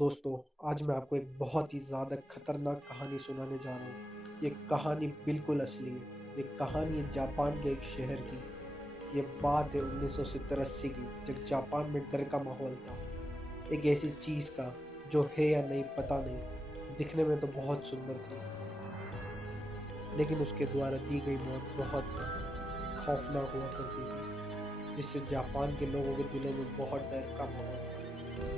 दोस्तों, आज मैं आपको एक बहुत ही ज़्यादा खतरनाक कहानी सुनाने जा रहा हूँ। ये कहानी बिल्कुल असली है। ये कहानी है जापान के एक शहर की। ये बात है 1970-80 की, जब जापान में डर का माहौल था। एक ऐसी चीज़ का जो है या नहीं पता नहीं, दिखने में तो बहुत सुंदर थी, लेकिन उसके द्वारा दी गई मौत बहुत खौफनाक हुआ करती थी, जिससे जापान के लोगों के दिलों में बहुत डर का माहौल था।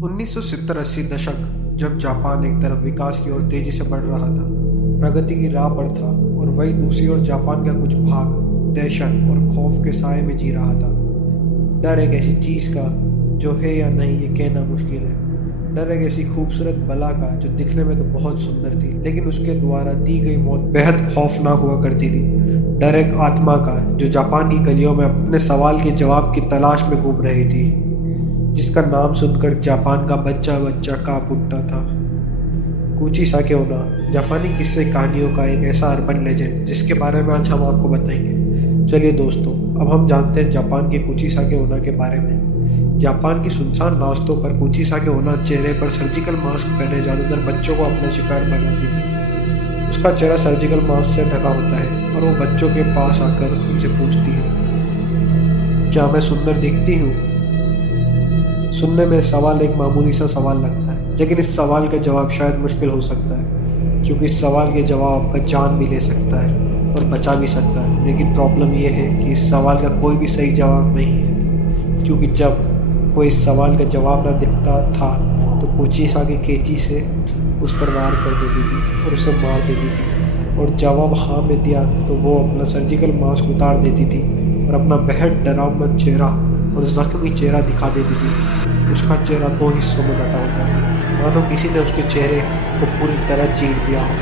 1970-80 दशक, जब जापान एक तरफ विकास की ओर तेजी से बढ़ रहा था, प्रगति की राह पर था, और वही दूसरी ओर जापान का कुछ भाग दहशत और खौफ के साए में जी रहा था। डर एक ऐसी चीज का जो है या नहीं ये कहना मुश्किल है। डर एक ऐसी खूबसूरत बला का जो दिखने में तो बहुत सुंदर थी, लेकिन उसके द्वारा दी गई मौत बेहद खौफनाक हुआ करती थी। डर एक आत्मा का जो जापान की गलियों में अपने सवाल के जवाब की तलाश में घूम रही थी, जिसका नाम सुनकर जापान का बच्चा बच्चा कांप उठता था। कुची साके ओना जापानी किस्से कहानियों का एक ऐसा अर्बन लेजेंड जिसके बारे में आज हम आपको बताएंगे। चलिए दोस्तों, अब हम जानते हैं जापान के कुची साके ओना के बारे में। जापान की सुनसान रास्तों पर कुची साके ओना चेहरे पर सर्जिकल मास्क पहने ज्यादातर बच्चों को अपना शिकार बनाती थी। उसका चेहरा सर्जिकल मास्क से ढका होता है और वो बच्चों के पास आकर उनसे पूछती है, क्या मैं सुंदर दिखती हूँ? सुनने में सवाल एक मामूली सा सवाल लगता है, लेकिन इस सवाल का जवाब शायद मुश्किल हो सकता है, क्योंकि इस सवाल के जवाब आपका जान भी ले सकता है और बचा भी सकता है। लेकिन प्रॉब्लम यह है कि इस सवाल का कोई भी सही जवाब नहीं है, क्योंकि जब कोई इस सवाल का जवाब ना दिखता था तो कुची साके केची से उस पर वार कर देती थी और उसे मार देती थी, और जवाब हाँ में दिया तो वो अपना सर्जिकल मास्क उतार देती थी और अपना बेहद डरावना चेहरा और जख्मी चेहरा दिखा देती थी। उसका चेहरा दो हिस्सों में बटा होता है, मानो किसी ने उसके चेहरे को पूरी तरह चीर दिया हो,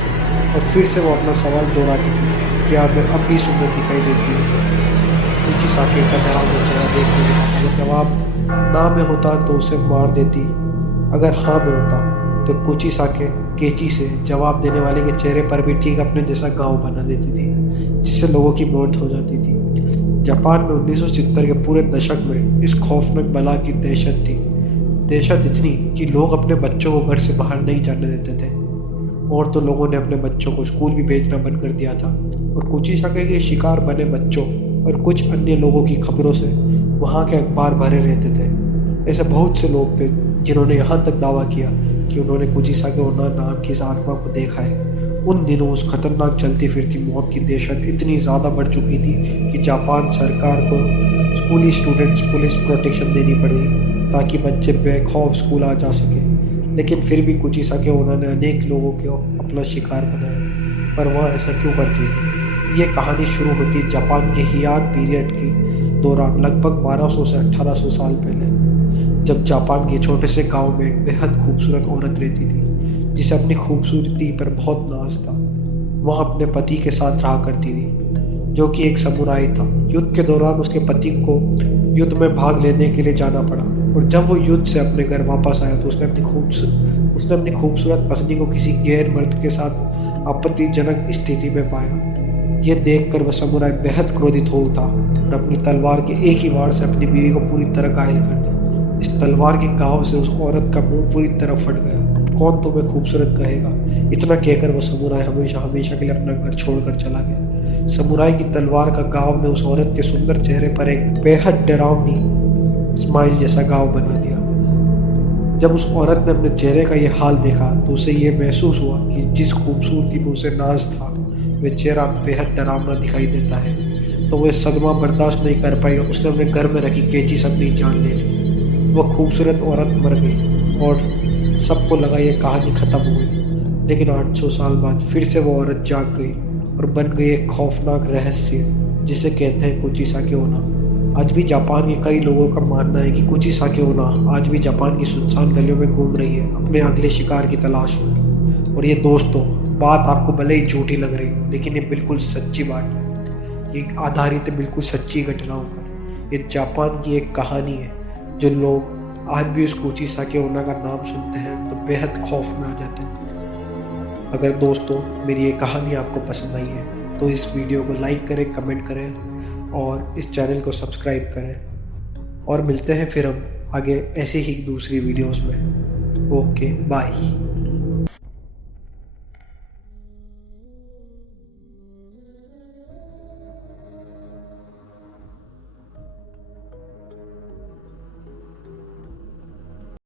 और फिर से वो अपना सवाल दोहराती थी, क्या मैं अब भी सुंदर दिखाई देती हूँ? कुची साके का डरावना चेहरा देखने अगर जवाब ना में होता तो उसे मार देती, अगर हाँ में होता तो कुची साके केची से जवाब देने वाले के चेहरे पर भी ठीक अपने जैसा घाव बना देती थी, जिससे लोगों की मौत हो जाती थी। जापान में 1970 के पूरे दशक में इस खौफनाक बला की दहशत थी। दहशत इतनी कि लोग अपने बच्चों को घर से बाहर नहीं जाने देते थे, और तो लोगों ने अपने बच्चों को स्कूल भी भेजना बंद कर दिया था। और कुची साके के शिकार बने बच्चों और कुछ अन्य लोगों की खबरों से वहाँ के अखबार भरे रहते थे। ऐसे बहुत से लोग थे जिन्होंने यहाँ तक दावा किया कि उन्होंने कुची साके ओना नाम की इस आत्मा को देखा है। उन दिनों उस खतरनाक चलती फिरती मौत की दहशत इतनी ज़्यादा बढ़ चुकी थी कि जापान सरकार को स्कूली स्टूडेंट्स पुलिस प्रोटेक्शन देनी पड़ी ताकि बच्चे बेखौफ स्कूल आ जा सके। लेकिन फिर भी कुची साके ओना ने अनेक लोगों को अपना शिकार बनाया, पर वह ऐसा क्यों करती थी? ये कहानी शुरू होती जापान के हियान पीरियड के दौरान, लगभग 1200 से 1800 साल पहले, जब जापान के छोटे से गांव में एक बेहद खूबसूरत औरत रहती थी जिसे अपनी खूबसूरती पर बहुत नाज था। वह अपने पति के साथ रहा करती थी, जो कि एक समुराई था। युद्ध के दौरान उसके पति को युद्ध में भाग लेने के लिए जाना पड़ा, और जब वो युद्ध से अपने घर वापस आया तो उसने अपनी खूबसूरत पत्नी को किसी गैर मर्द के साथ आपत्तिजनक स्थिति में पाया। यह देखकर वह समुराई बेहद क्रोधित हो उठा और अपनी तलवार के एक ही वार से अपनी बीवी को पूरी तरह घायल कर दिया। इस तलवार के घाव से उस औरत का मुंह पूरी तरह फट गया। कौन तुम्हें खूबसूरत कहेगा? इतना कहकर वो समुराई हमेशा हमेशा के लिए अपना घर छोड़कर चला गया। समुराई की तलवार का घाव ने उस औरत के सुंदर चेहरे पर एक बेहद डरावनी स्माइल जैसा घाव बना दिया। जब उस औरत ने अपने चेहरे का ये हाल देखा तो उसे ये महसूस हुआ कि जिस खूबसूरती में उसे नाज था, वह चेहरा बेहद डरावना दिखाई देता है। तो वह सदमा बर्दाश्त नहीं कर पाई और उसने अपने घर में रखी कैंची से अपनी जान ले ली। वह खूबसूरत औरत मर गई और सबको लगा ये कहानी खत्म हो गई। लेकिन 800 साल बाद फिर से वो औरत जाग गई और बन गई एक खौफनाक रहस्य जिसे कहते हैं कुची साके ओना। आज भी जापान के कई लोगों का मानना है कि कुची साके ओना आज भी जापान की सुनसान गलियों में घूम रही है अपने अगले शिकार की तलाश में। और ये दोस्तों, बात आपको भले ही झूठी लग रही हो, लेकिन ये बिल्कुल सच्ची बात है। ये आधारित है बिल्कुल सच्ची घटनाओं पर। ये जापान की एक कहानी है जो लोग आज भी उस कोची साके ओना का नाम सुनते हैं तो बेहद खौफ में आ जाते हैं। अगर दोस्तों मेरी ये कहानी आपको पसंद आई है तो इस वीडियो को लाइक करें, कमेंट करें और इस चैनल को सब्सक्राइब करें। और मिलते हैं फिर हम आगे ऐसे ही दूसरी वीडियोस में। Okay bye.